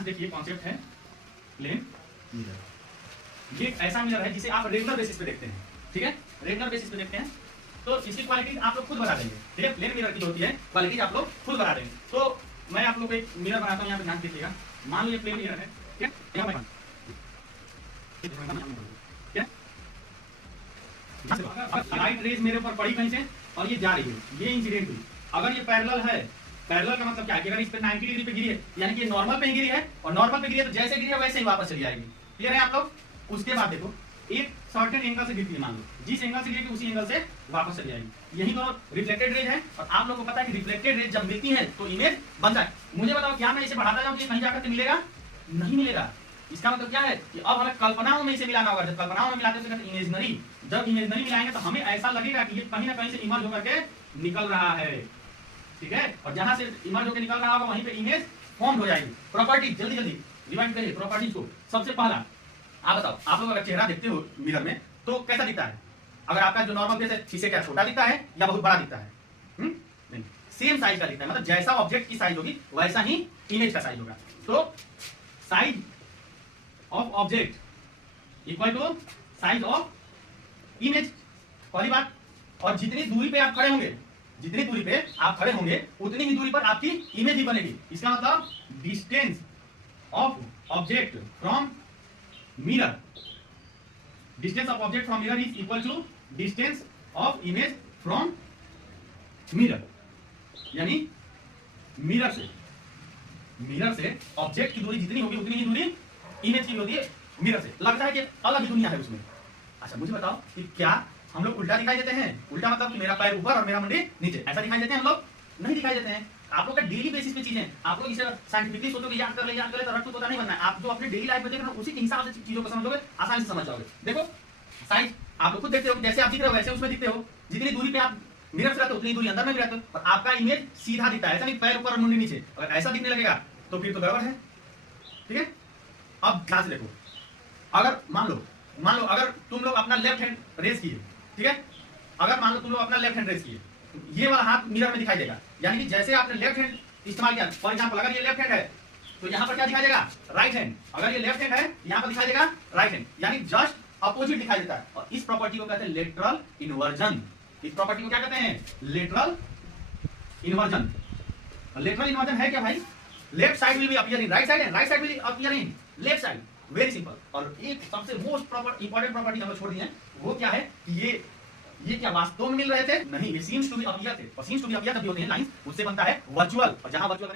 से देखिए कॉन्सेप्ट है प्लेन मिरर। ये ऐसा मिरर है जिसे आप रेगुलर बेसिस पे देखते हैं, ठीक है, रेगुलर बेसिस पे देखते हैं, तो इसकी क्वालिटीज आप लोग खुद बता देंगे, ठीक है। प्लेन मिरर की होती है क्वालिटीज आप लोग खुद बता देंगे। तो मैं आप लोग को एक मिरर बनाता हूँ, यहाँ पे ध्यान देखिएगा। मान लो ये प्लेन मिरर है, ठीक है, लाइट रेज मेरे ऊपर पड़ी कहीं से और ये जा रही है, ये इंसिडेंट हुई। अगर ये पैरेलल है, पैरेलल का मतलब क्या है कि अगर इस पे 90 डिग्री पे गिरी है, यानी कि नॉर्मल पे ही गिरी है, और नॉर्मल पे गिरी है तो जैसे गिरी है वैसे ही वापस चली आएगी। क्लियर है आप लोग? उसके बाद देखो एक सर्टेन एंगल से गिरती है, मान लो जिस एंगल से गिरेगी उसी एंगल से वापस चली आएगी। यही तो रिफ्लेक्टेड रेज है। और आप लोगों को पता है कि रिफ्लेक्टेड रेज जब मिलती है तो इमेज बनता है। मुझे बताओ क्या मैं इसे बढ़ाता जाऊं तो कहीं जाकर मिलेगा? नहीं मिलेगा। इसका मतलब क्या है कि अब हमें कल्पनाओं में इसे मिलाना होगा। जब कल्पनाओं में मिलाते हैं इमेजनरी, जब इमेजनरी मिलाएंगे तो हमें ऐसा लगेगा कि ये कहीं ना कहीं से इमर्ज होकर के निकल रहा है, ठीक है। और जहां से इमर्ज होकर निकल रहा होगा वहीं पे इमेज फॉर्म हो जाएगी। प्रॉपर्टी जल्दी जल्दी रिवाइंड करिए प्रॉपर्टीज को। सबसे पहला आप बताओ, आप लोग अगर चेहरा देखते हो मिरर में तो कैसा दिखता है? अगर आपका जो नॉर्मल फेस है शीशे क्या छोटा दिखता है या बहुत बड़ा दिखता है? नहीं, सेम साइज का दिखता है। मतलब जैसा ऑब्जेक्ट की साइज होगी वैसा ही इमेज का साइज होगा। तो size of object equal to size of image, पहली बात। और जितनी दूरी पे आप खड़े होंगे, जितनी दूरी पे आप खड़े होंगे उतनी ही दूरी पर आपकी इमेज ही बनेगी। इसका मतलब distance of object from mirror, distance of object from mirror is equal to distance of image from mirror. यानी मिरर से ऑब्जेक्ट की दूरी जितनी होगी उतनी ही दूरी इमेज की होती है मिरर से। लगता है कि अलग ही दुनिया है उसमें। अच्छा मुझे बताओ कि क्या हम लोग उल्टा दिखाई देते हैं? उल्टा मतलब कि मेरा पैर ऊपर और मेरा मुंडी नीचे, ऐसा दिखाई देते हैं हम लोग? नहीं दिखाई देते हैं। आप लोग का डेली बेसिस पे चीजें, आप लोग इसे साइंटिफिकली सोचोगे याद कर ले तो रट्टू तोता नहीं बनना है। आप जो अपने डेली लाइफ में देख रहे हो उसी के हिसाब से चीजों को समझोगे, आसानी से समझ जाओगे। देखो साइज आप लोग खुद देखते हो, जैसे आप दिख रहे हो वैसे उसमें दिखते हो। जितनी दूरी पे आप मिरर से रहते हो उतनी दूरी अंदर में भी रहते हो और आपका इमेज सीधा दिखता है, ऐसा नहीं पैर ऊपर और मुंडी नीचे। अगर ऐसा दिखने लगेगा तो फिर तो गड़बड़ है, ठीक है। अब ध्यान से देखो, अगर मान लो अगर तुम लोग अपना लेफ्ट हैंड रेज किए, ठीक है, अगर मान लो तुम लोग अपना लेफ्ट हैंड रेज किए, ये वाला हाथ मिरर में दिखाई देगा। यानी कि जैसे आपने लेफ्ट हैंड इस्तेमाल किया, फॉर एग्जांपल अगर ये लेफ्ट हैंड है तो यहाँ पर क्या दिखाई देगा? Right hand. अगर ये लेफ्ट हैंड है यहाँ पर दिखाई देगा राइट हैंड, यानी जस्ट अपोजिट दिखाई देता है। और इस प्रॉपर्टी को कहते हैं लेटरल इन्वर्जन। इस प्रॉपर्टी को क्या कहते हैं? Lateral inversion. लेटरल इन्वर्जन है क्या भाई? Left side will be appear in right side and right side will appear in left side. Very simple. और एक सबसे मोस्ट इंपॉर्टेंट प्रॉपर्टी हम लोग छोड़ दी है, वो क्या है? ये क्या वास्तव में मिल रहे थे? नहीं, ये सीम्स टू बी अपीयर थे। और सीम्स टू बी अपीयर जब होते हैं लाइंस, उससे बनता है वर्चुअल। और जहां वर्चुअल